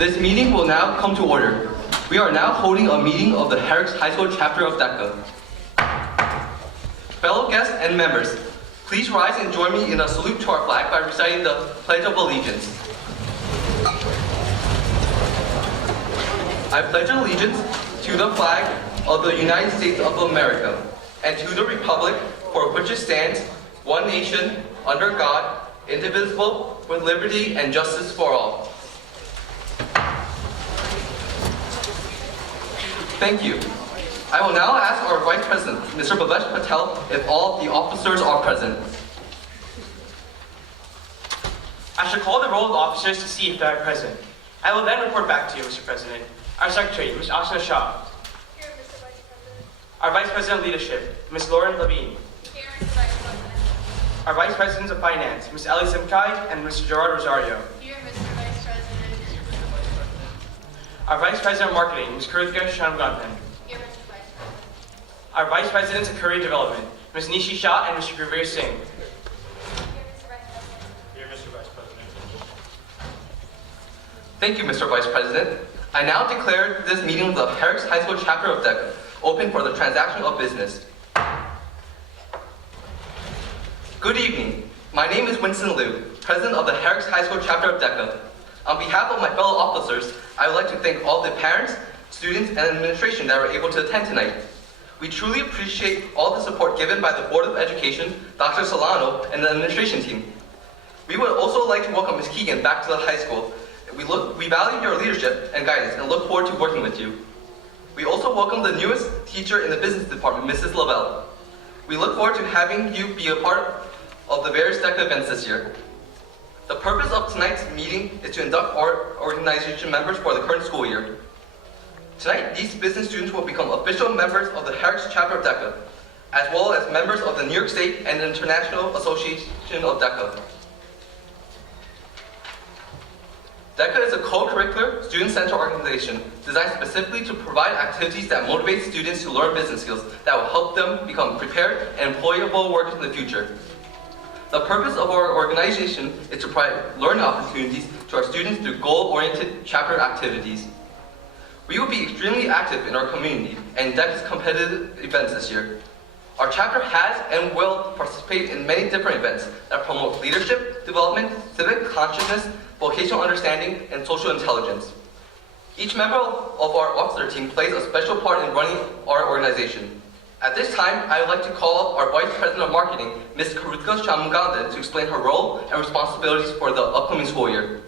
This meeting will now come to order. We are now holding a meeting of the Herricks High School chapter of Deca. Fellow guests and members, please rise and join me in a salute to our flag by reciting the Pledge of Allegiance. I pledge allegiance to the flag of the United States of America and to the republic for which it stands, one nation, under God, indivisible, with liberty and justice for all. Thank you. I will now ask our Vice President, Mr. Bhavesh Patel, if all of the officers are present. I shall call the roll of officers to see if they are present. I will then report back to you, Mr. President. Our Secretary, Ms. Ashna Shah. Here, Mr. Vice President. Our Vice President of Leadership, Ms. Lauren Levine. Here, Mr. Vice President. Our Vice Presidents of Finance, Ms. Ellie Simkai and Mr. Gerard Rosario. Here, Mr. Vice President. Our Vice President of Marketing, Ms. Kritika Shanmuganthan. Here, Mr. Vice President. Our Vice Presidents of Career Development, Ms. Nishi Shah and Mr. Gravir Singh. Here, Mr. Vice President. Here, Mr. Vice President. Thank you, Mr. Vice President. I now declare this meeting of the Herricks High School chapter of Deca open for the transaction of business. Good evening. My name is Winston Liu, President of the Herricks High School chapter of Deca. On behalf of my fellow officers, I would like to thank all the parents, students, and administration that were able to attend tonight. We truly appreciate all the support given by the Board of Education, Dr. Solano, and the administration team. We would also like to welcome Ms. Keegan back to the high school. We value your leadership and guidance and look forward to working with you. We also welcome the newest teacher in the business department, Mrs. Lavelle. We look forward to having you be a part of the various DECA events this year. The purpose of tonight's meeting is to induct our organization members for the current school year. Tonight, these business students will become official members of the Herricks chapter of DECA, as well as members of the New York State and International Association of DECA. DECA is a co-curricular, student-centered organization designed specifically to provide activities that motivate students to learn business skills that will help them become prepared and employable workers in the future. The purpose of our organization is to provide learning opportunities to our students through goal-oriented chapter activities. We will be extremely active in our community and DECA's competitive events this year. Our chapter has and will participate in many different events that promote leadership, development, civic consciousness, vocational understanding, and social intelligence. Each member of our officer team plays a special part in running our organization. At this time, I would like to call up our Vice President of Marketing, Ms. Kritika Shanmuganthan, to explain her role and responsibilities for the upcoming school year.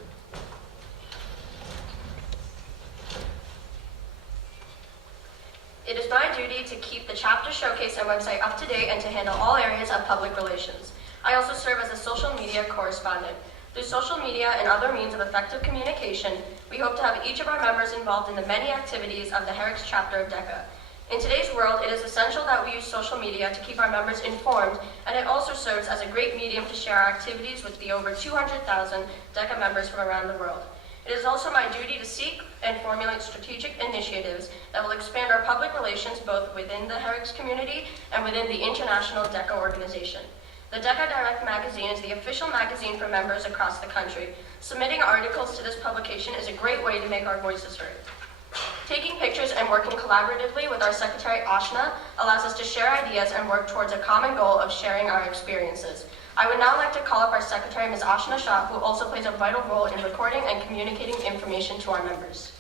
It is my duty to keep the chapter showcase and website up to date and to handle all areas of public relations. I also serve as a social media correspondent. Through social media and other means of effective communication, we hope to have each of our members involved in the many activities of the Herricks chapter of DECA. In today's world, it is essential that we use social media to keep our members informed, and it also serves as a great medium to share our activities with the over 200,000 DECA members from around the world. It is also my duty to seek and formulate strategic initiatives that will expand our public relations both within the Herricks community and within the international DECA organization. The DECA Direct magazine is the official magazine for members across the country. Submitting articles to this publication is a great way to make our voices heard. Taking pictures and working collaboratively with our Secretary Ashna allows us to share ideas and work towards a common goal of sharing our experiences. I would now like to call up our Secretary, Ms. Ashna Shah, who also plays a vital role in recording and communicating information to our members.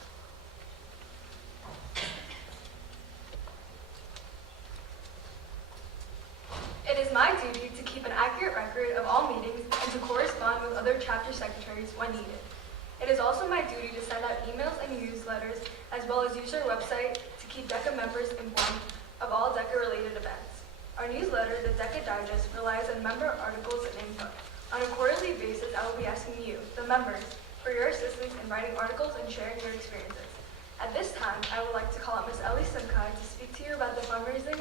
It is my duty to keep an accurate record of all meetings and to correspond with other chapter secretaries when needed. It is also my duty to send out emails and newsletters, as well as use our website to keep DECA members informed of all DECA-related events. Our newsletter, the DECA Digest, relies on member articles and input. On a quarterly basis, I will be asking you, the members, for your assistance in writing articles and sharing your experiences. At this time, I would like to call up Ms. Ellie Simkai to speak to you about the fundraising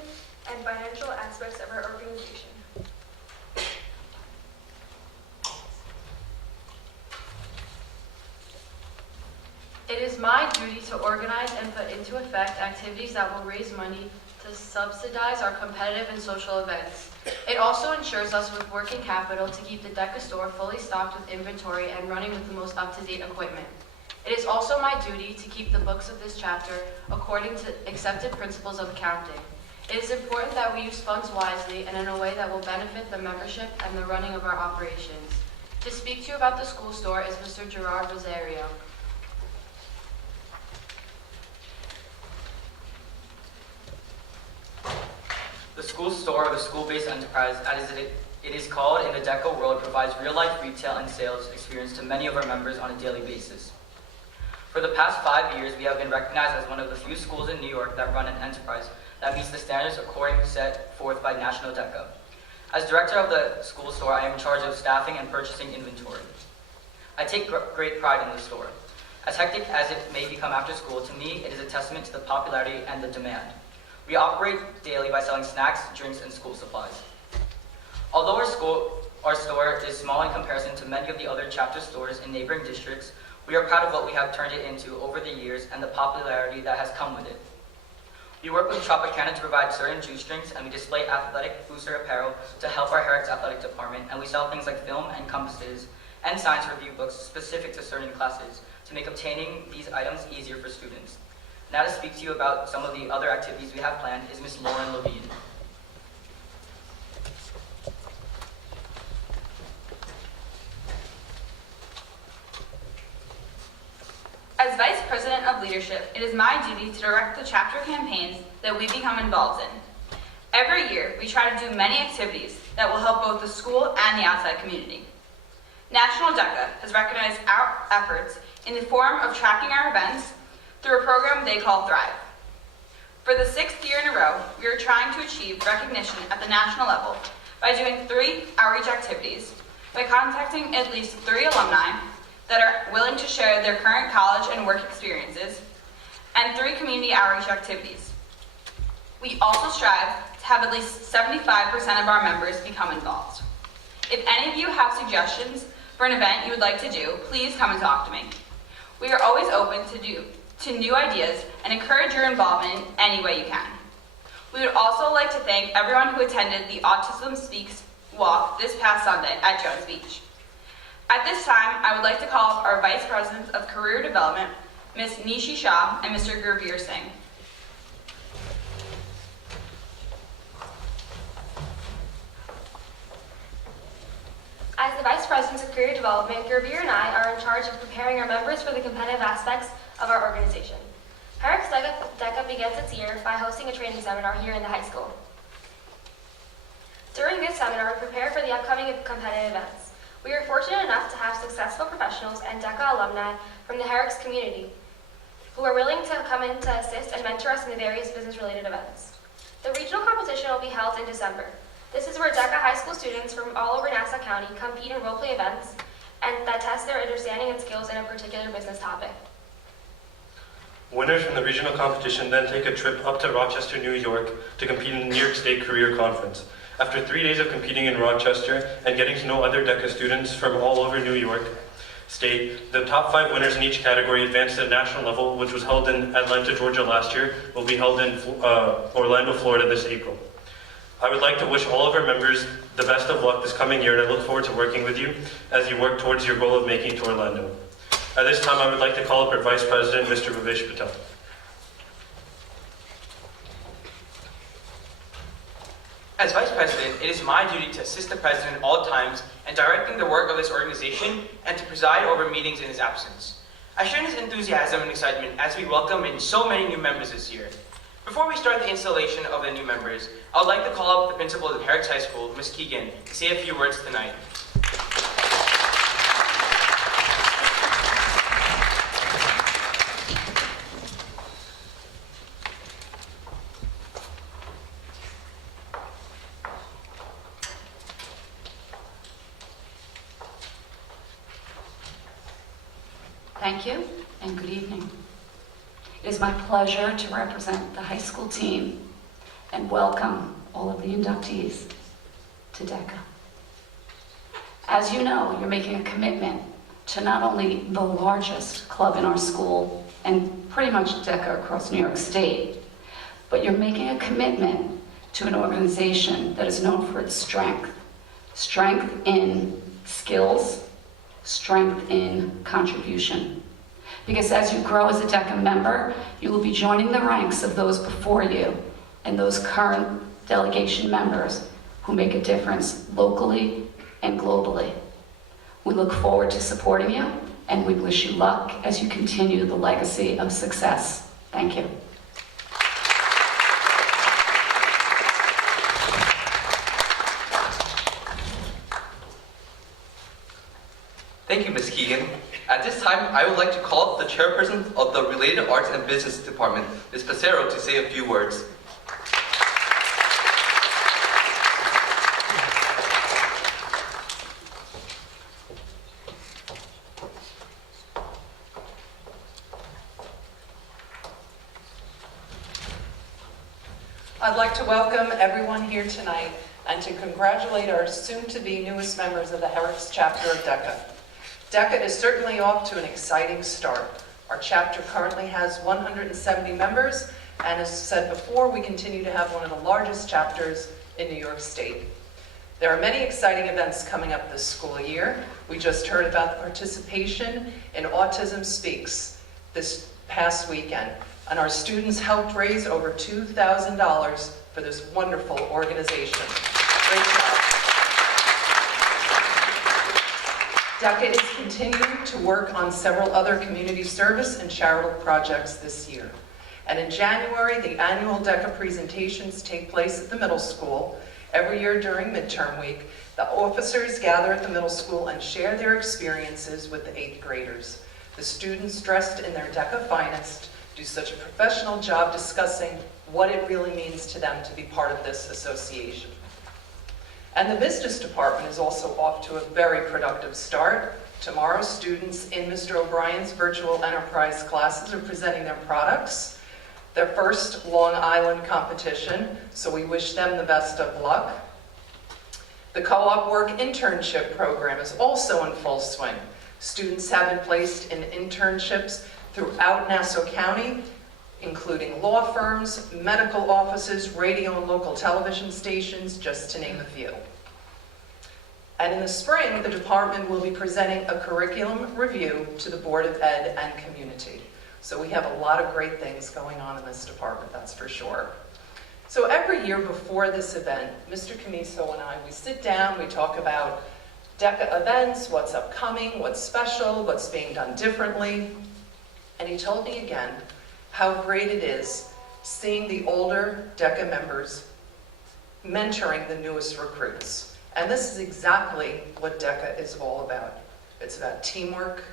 and financial aspects of our organization. It is my duty to organize and put into effect activities that will raise money to subsidize our competitive and social events. It also ensures us with working capital to keep the DECA store fully stocked with inventory and running with the most up-to-date equipment. It is also my duty to keep the books of this chapter according to accepted principles of accounting. It is important that we use funds wisely and in a way that will benefit the membership and the running of our operations. To speak to you about the school store is Mr. Gerard Rosario. The school store, or the school-based enterprise, as it is called in the Deca world, provides real-life retail and sales experience to many of our members on a daily basis. For the past 5 years, we have been recognized as one of the few schools in New York that run an enterprise that meets the standards according set forth by National Deca. As director of the school store, I am in charge of staffing and purchasing inventory. I take great pride in the store. As hectic as it may become after school, to me, it is a testament to the popularity and the demand. We operate daily by selling snacks, drinks, and school supplies. Although our store is small in comparison to many of the other chapter stores in neighboring districts, we are proud of what we have turned it into over the years and the popularity that has come with it. We work with Tropicana to provide certain juice drinks, and we display athletic booster apparel to help our Herricks athletic department, and we sell things like film and compasses and science review books specific to certain classes to make obtaining these items easier for students. Now to speak to you about some of the other activities we have planned is Ms. Lauren Levine. As Vice President of Leadership, it is my duty to direct the chapter campaigns that we become involved in. Every year, we try to do many activities that will help both the school and the outside community. National DECA has recognized our efforts in the form of tracking our events through a program they call Thrive. For the 6th year in a row, we are trying to achieve recognition at the national level by doing 3 outreach activities, by contacting at least 3 alumni that are willing to share their current college and work experiences, and 3 community outreach activities. We also strive to have at least 75% of our members become involved. If any of you have suggestions for an event you would like to do, please come and talk to me. We are always open to new ideas and encourage your involvement in any way you can. We would also like to thank everyone who attended the Autism Speaks walk this past Sunday at Jones Beach. At this time, I would like to call up our Vice Presidents of Career Development, Ms. Nishi Shah and Mr. Gurveer Singh. As the Vice Presidents of Career Development, Gurveer and I are in charge of preparing our members for the competitive aspects of our organization. Herricks DECA begins its year by hosting a training seminar here in the high school. During this seminar, we prepare for the upcoming competitive events. We are fortunate enough to have successful professionals and DECA alumni from the Herricks community who are willing to come in to assist and mentor us in the various business-related events. The regional competition will be held in December. This is where DECA high school students from all over Nassau County compete in role-play events and that test their understanding and skills in a particular business topic. Winners from the regional competition then take a trip up to Rochester, New York to compete in the New York State Career Conference. After 3 days of competing in Rochester and getting to know other DECA students from all over New York State, the top 5 winners in each category advanced to the national level, which was held in Atlanta, Georgia last year, will be held in Orlando, Florida this April. I would like to wish all of our members the best of luck this coming year, and I look forward to working with you as you work towards your goal of making it to Orlando. At this time, I would like to call up our Vice President, Mr. Bhavesh Patel. As Vice President, it is my duty to assist the President at all times in directing the work of this organization and to preside over meetings in his absence. I share his enthusiasm and excitement as we welcome in so many new members this year. Before we start the installation of the new members, I would like to call up the principal of Herricks High School, Ms. Keegan, to say a few words tonight. Thank you and good evening. It is my pleasure to represent the high school team and welcome all of the inductees to DECA. As you know, you're making a commitment to not only the largest club in our school and pretty much DECA across New York State, but you're making a commitment to an organization that is known for its strength. Strength in skills, strength in contribution. Because as you grow as a DECA member, you will be joining the ranks of those before you and those current delegation members who make a difference locally and globally. We look forward to supporting you, and we wish you luck as you continue the legacy of success. Thank you. Thank you, Ms. Keegan. At this time, I would like to call up the chairperson of the Related Arts and Business Department, Ms. Pacero, to say a few words. I'd like to welcome everyone here tonight and to congratulate our soon-to-be newest members of the Herricks chapter of DECA. DECA is certainly off to an exciting start. Our chapter currently has 170 members, and as said before, we continue to have one of the largest chapters in New York State. There are many exciting events coming up this school year. We just heard about the participation in Autism Speaks this past weekend, and our students helped raise over $2,000 for this wonderful organization. Great job. DECA is continuing to work on several other community service and charitable projects this year. And in January, the annual DECA presentations take place at the middle school. Every year during midterm week, the officers gather at the middle school and share their experiences with the 8th graders. The students, dressed in their DECA finest, do such a professional job discussing what it really means to them to be part of this association. And the business department is also off to a very productive start. Tomorrow, students in Mr. O'Brien's virtual enterprise classes are presenting their products, their first Long Island competition, so we wish them the best of luck. The co-op work internship program is also in full swing. Students have been placed in internships throughout Nassau County, including law firms, medical offices, radio and local television stations, just to name a few. And in the spring, the department will be presenting a curriculum review to the Board of Ed and community. So we have a lot of great things going on in this department, that's for sure. So every year before this event, Mr. Camiso and I, we sit down, we talk about DECA events, what's upcoming, what's special, what's being done differently. And he told me again how great it is seeing the older DECA members mentoring the newest recruits. And this is exactly what DECA is all about. It's about teamwork,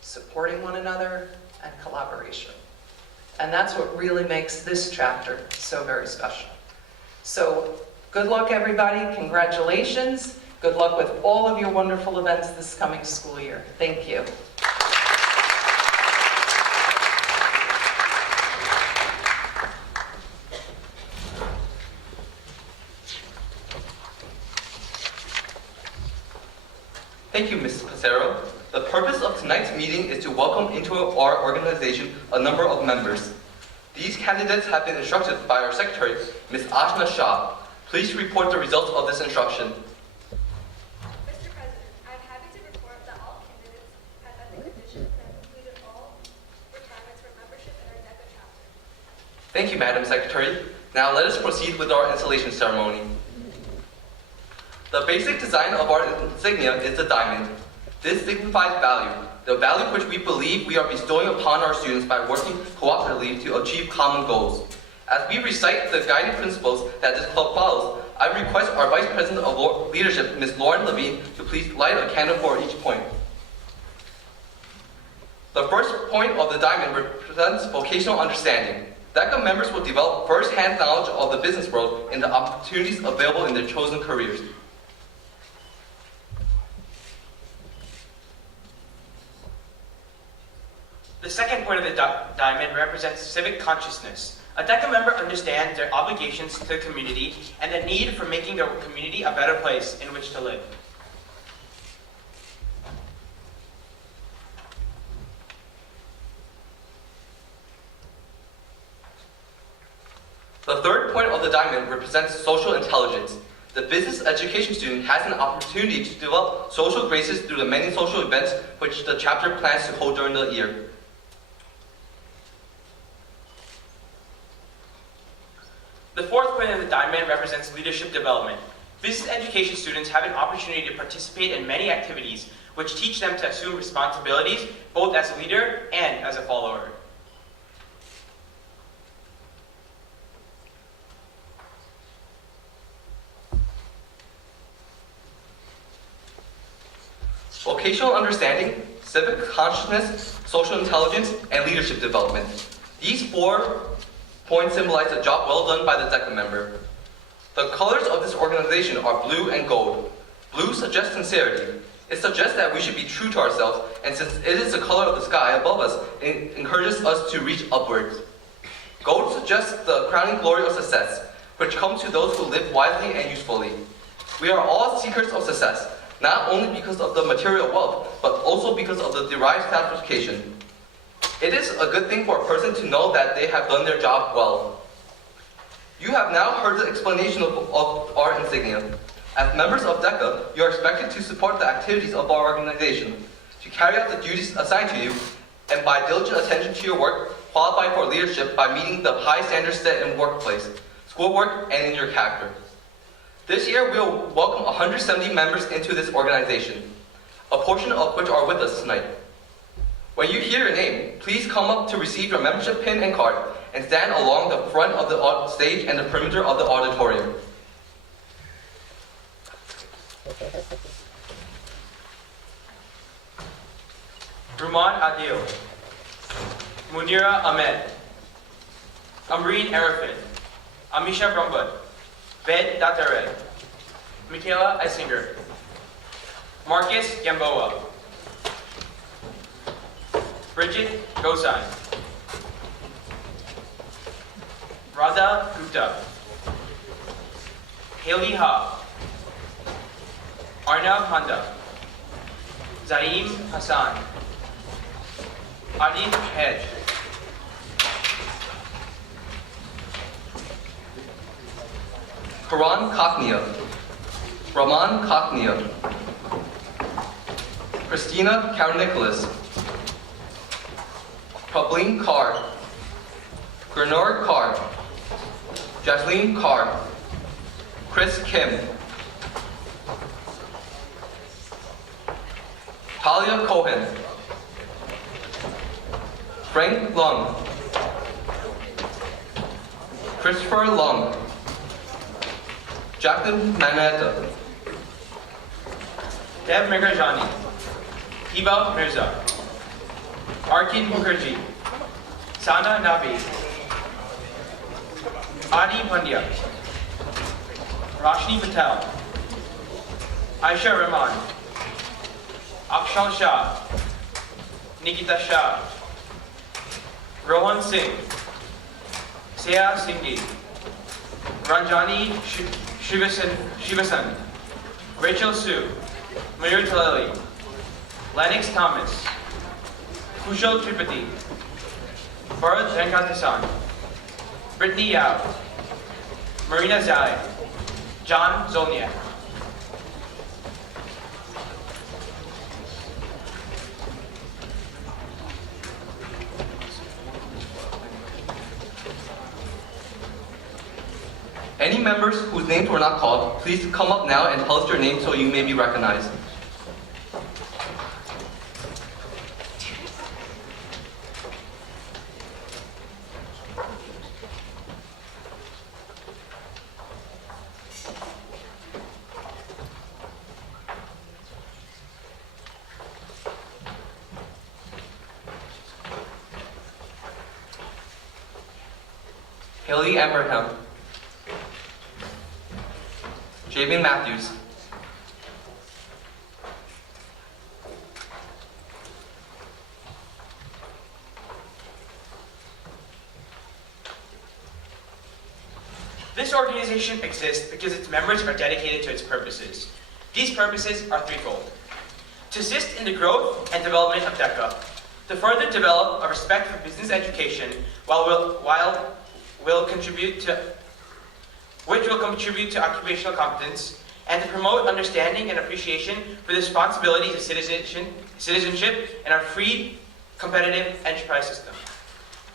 supporting one another, and collaboration. And that's what really makes this chapter so very special. So good luck, everybody. Congratulations. Good luck with all of your wonderful events this coming school year. Thank you. Thank you, Ms. Pacero. The purpose of tonight's meeting is to welcome into our organization a number of members. These candidates have been instructed by our secretary, Ms. Ashna Shah. Please report the results of this instruction. Mr. President, I'm happy to report that all candidates have met the conditions and completed all requirements for membership in our DECA chapter. Thank you, Madam Secretary. Now let us proceed with our installation ceremony. The basic design of our insignia is the diamond. This signifies value, the value which we believe we are bestowing upon our students by working cooperatively to achieve common goals. As we recite the guiding principles that this club follows, I request our Vice President of Leadership, Ms. Lauren Levine, to please light a candle for each point. The first point of the diamond represents vocational understanding. DECA members will develop first-hand knowledge of the business world and the opportunities available in their chosen careers. The second point of the diamond represents civic consciousness. A DECA member understands their obligations to the community and the need for making their community a better place in which to live. The third point of the diamond represents social intelligence. The business education student has an opportunity to develop social graces through the many social events which the chapter plans to hold during the year. The fourth point of the diamond represents leadership development. Business education students have an opportunity to participate in many activities which teach them to assume responsibilities both as a leader and as a follower. Vocational understanding, civic consciousness, social intelligence, and leadership development. These 4 points symbolize a job well done by the DECA member. The colors of this organization are blue and gold. Blue suggests sincerity. It suggests that we should be true to ourselves, and since it is the color of the sky above us, it encourages us to reach upwards. Gold suggests the crowning glory of success, which comes to those who live wisely and usefully. We are all seekers of success, not only because of the material wealth, but also because of the derived satisfaction. It is a good thing for a person to know that they have done their job well. You have now heard the explanation of our insignia. As members of DECA, you are expected to support the activities of our organization, to carry out the duties assigned to you, and by diligent attention to your work, qualify for leadership by meeting the high standards set in workplace, schoolwork, and in your character. This year, we will welcome 170 members into this organization, a portion of which are with us tonight. When you hear your name, please come up to receive your membership pin and card, and stand along the front of the stage and the perimeter of the auditorium. Ruman Adil, Munira Ahmed, Amreen Arifin, Amisha Brumbutt, Ved Datare, Michaela Eisinger, Marcus Gamboa, Bridget Gosai, Radha Gupta, Haley Ha, Arnav Handa, Zaim Hassan, Adil Hedge, Karan Kaknia, Raman Kaknia, Christina Karunikoulis, Prableen Kaur, Gurnor Kaur, Jasleen Kaur, Chris Kim, Talia Cohen, Frank Lung, Christopher Lung, Jacqueline Manetta, Dev Megrajani, Hiba Mirza, Arkin Mukherjee, Sana Nabi, Adi Pandya, Rashni Patel, Aisha Rahman, Akshal Shah, Nikita Shah, Rohan Singh, Seya Singhi, Ranjani Shivasan, Rachel Su, Mayur Taleli, Lennox Thomas, Kushal Tripathi, Bharat Venkatasan, Brittany Yao, Marina Zai, John Zolniak. Any members whose names were not called, please come up now and tell us your name so you may be recognized. Haley Abraham, Jabin Matthews, This organization exists because its members are dedicated to its purposes. These purposes are threefold: to assist in the growth and development of DECA, to further develop a respect for business education which will contribute to occupational competence, and to promote understanding and appreciation for the responsibilities of citizenship in our free, competitive enterprise system.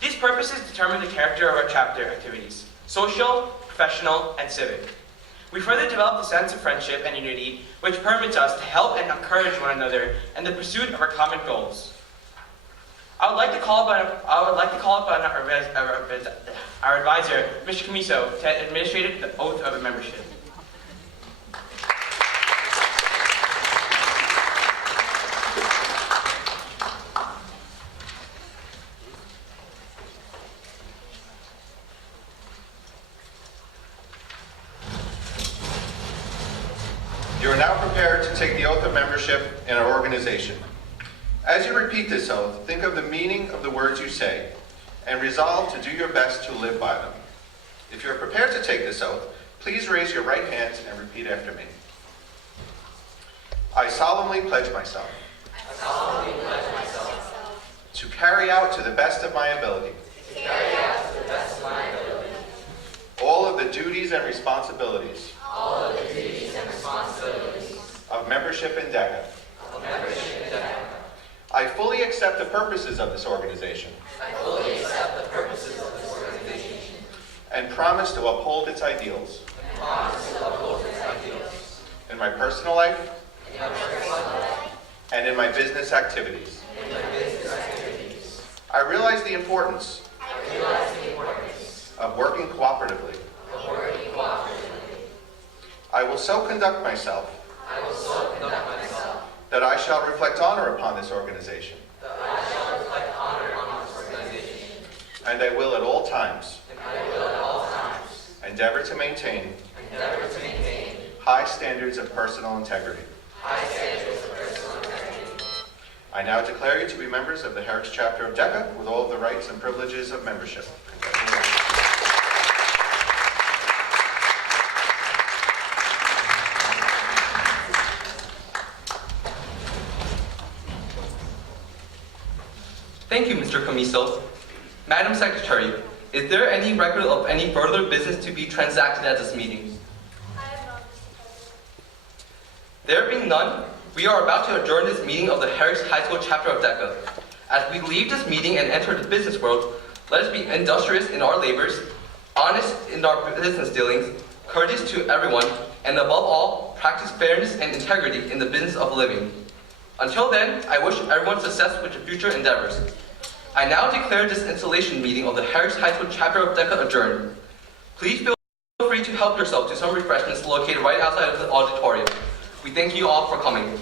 These purposes determine the character of our chapter activities: social, professional, and civic. We further developed a sense of friendship and unity, which permits us to help and encourage one another in the pursuit of our common goals. I would like to call upon our advisor, Mr. Camiso, to administrate the oath of membership. You are now prepared to take the oath of membership in our organization. As you repeat this oath, think of the meaning of the words you say and resolve to do your best to live by them. If you are prepared to take this oath, please raise your right hand and repeat after me. I solemnly pledge myself. To carry out to the best of my ability. All of the duties and responsibilities. Of membership in Deca. I fully accept the purposes of this organization. And promise to uphold its ideals. In my personal life. And in my business activities. I realize the importance. Of working cooperatively. I will so conduct myself. That I shall reflect honor upon this organization. And I will at all times. Endeavor to maintain. High standards of personal integrity. I now declare you to be members of the Herricks chapter of Deca with all of the rights and privileges of membership. Congratulations. Thank you, Mr. Camiso. Madam Secretary, is there any record of any further business to be transacted at this meeting? I have none, Mr. President. There being none, we are about to adjourn this meeting of the Herricks High School chapter of Deca. As we leave this meeting and enter the business world, let us be industrious in our labors, honest in our business dealings, courteous to everyone, and above all, practice fairness and integrity in the business of living. Until then, I wish everyone success with your future endeavors. I now declare this installation meeting of the Herricks High School chapter of Deca adjourned. Please feel free to help yourself to some refreshments located right outside of the auditorium. We thank you all for coming.